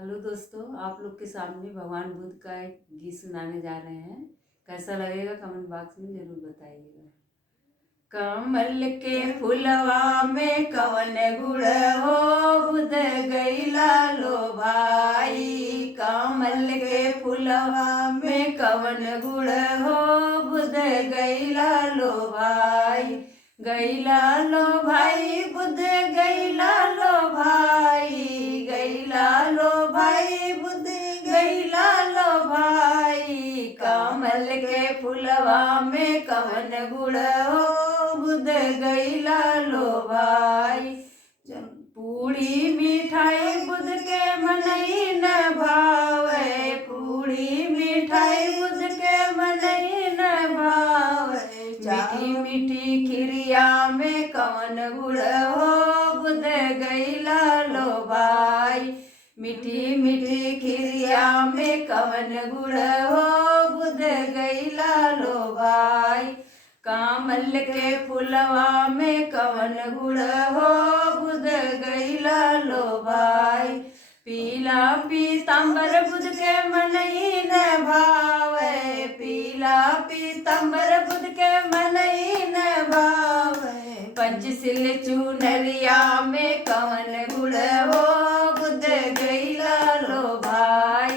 Hello दोस्तों, आप लोग के सामने भगवान बुद्ध का एक गीत सुनाने जा रहे हैं। कैसा लगेगा कमेंट बॉक्स में जरूर बताइएगा। कमल के फुलवा में कवन गुण हो, बुध गईला लो भाई। कमल के फुलवा में कवन गुण हो, बुध गईला लो भाई। गईला लो भाई, बुध गईला लो भाई। गईला लो भाई, बुध गईला लो भाई। कमल के फुलवा में कवन गुण हो, बुध गईला लो भाई। पूड़ी मिठाई बुध के मनई न भावे। पूड़ी मिठाई बुध के मनई न भावे। मीठी मीठी खिरिया में कवन गुण हो, बुध गईला लो भाई। मीठी मीठी खिरिया में कवन गुण हो, बुध गईला लो भाई। कमल के फुलवा में कवन गुण हो, बुध गईला लो भाई। पीला पीताम्बर बुध के मनई न भावे। पीला पीताम्बर बुध के मनई न भावे। पंचशील चुनरिया में कवन गुण हो, बुध गईला लो भाई।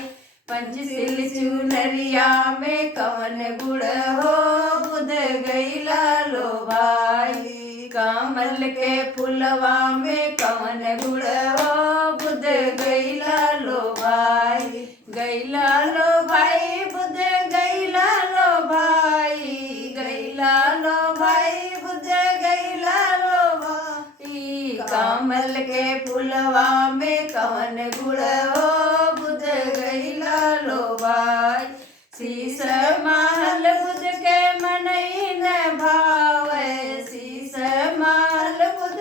पंचशील चुनरिया में कवन गुण हो, बुध गईला लो भाई। कमल के फुलवा में कवन गुण हो, बुध गईला लो भाई। गईला लो भाई, बुध गईला लो भाई। गईला लो भाई, बुध गईला लो भाई। कमल के फुलवा में कवन गुण हो, बुध गईला लो भाई। शीश महल बुध के मनई न भावे। शीश महल बुध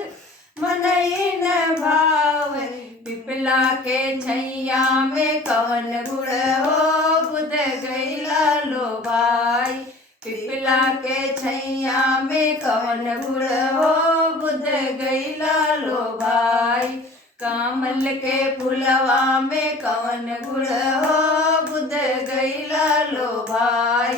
मनई न भावे। पिपला के छैया में कवन गुण हो, बुध गईला लो भाई। पिपला के छैया में कवन गुण हो, बुध गईला लो भाई। कमल के फुलवा में कवन गुण हो, बुध गईला लो भाई।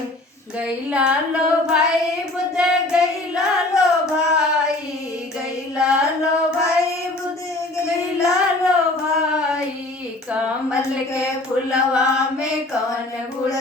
गईला लो भाई, बुध गईला लो भाई। गईला लो भाई, बुध गईला लो भाई। कमल के फुलवा में कवन गुण